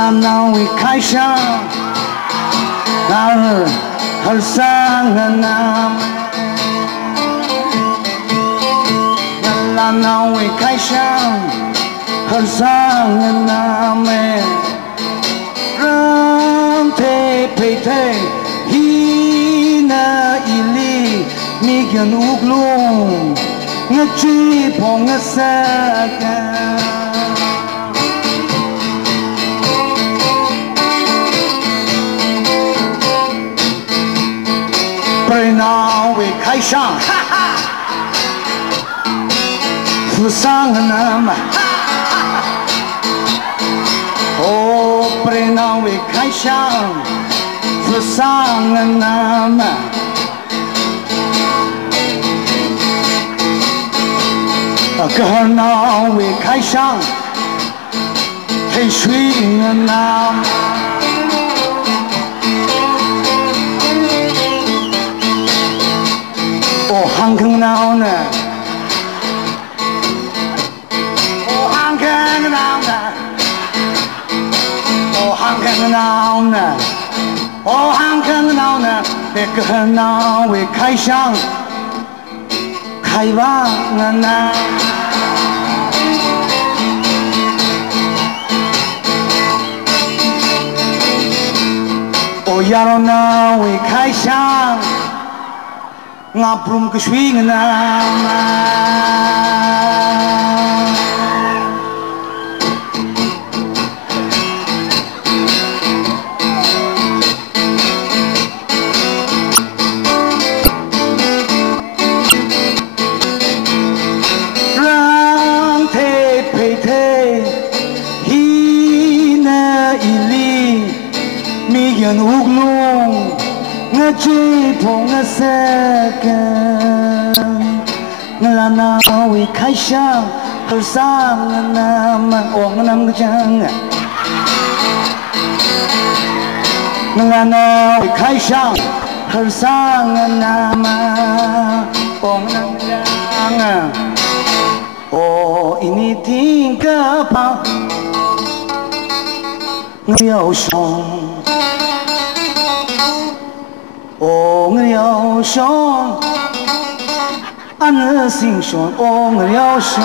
나나 위 카이샤 나를 헐상한 남 나나 위 카이샤 헐상한 남에 람테 페테 히나 일리 미견 우글롱 ngeci pongasaka Prena we kaisha Fusanganam Oh Prena we kaisha Fusanganam Karena we kaisha Hei shui nam Oh hang keng nao ne Oh hang keng nao ne Oh hang keng nao ne Oh hang keng nao ne Be karena we kaisha Khai vang nam Yarona we kaisha ngaprum keswing nama rang te pe te hina ili miyan uglong ngaji pongasaka ngalana we kaisha bersang nama orang nam kejang ngalana we kaisha bersang nama orang nam kejang oh ini tinggal apa ngeliau song哦，我要想，俺的心说，哦，我要想。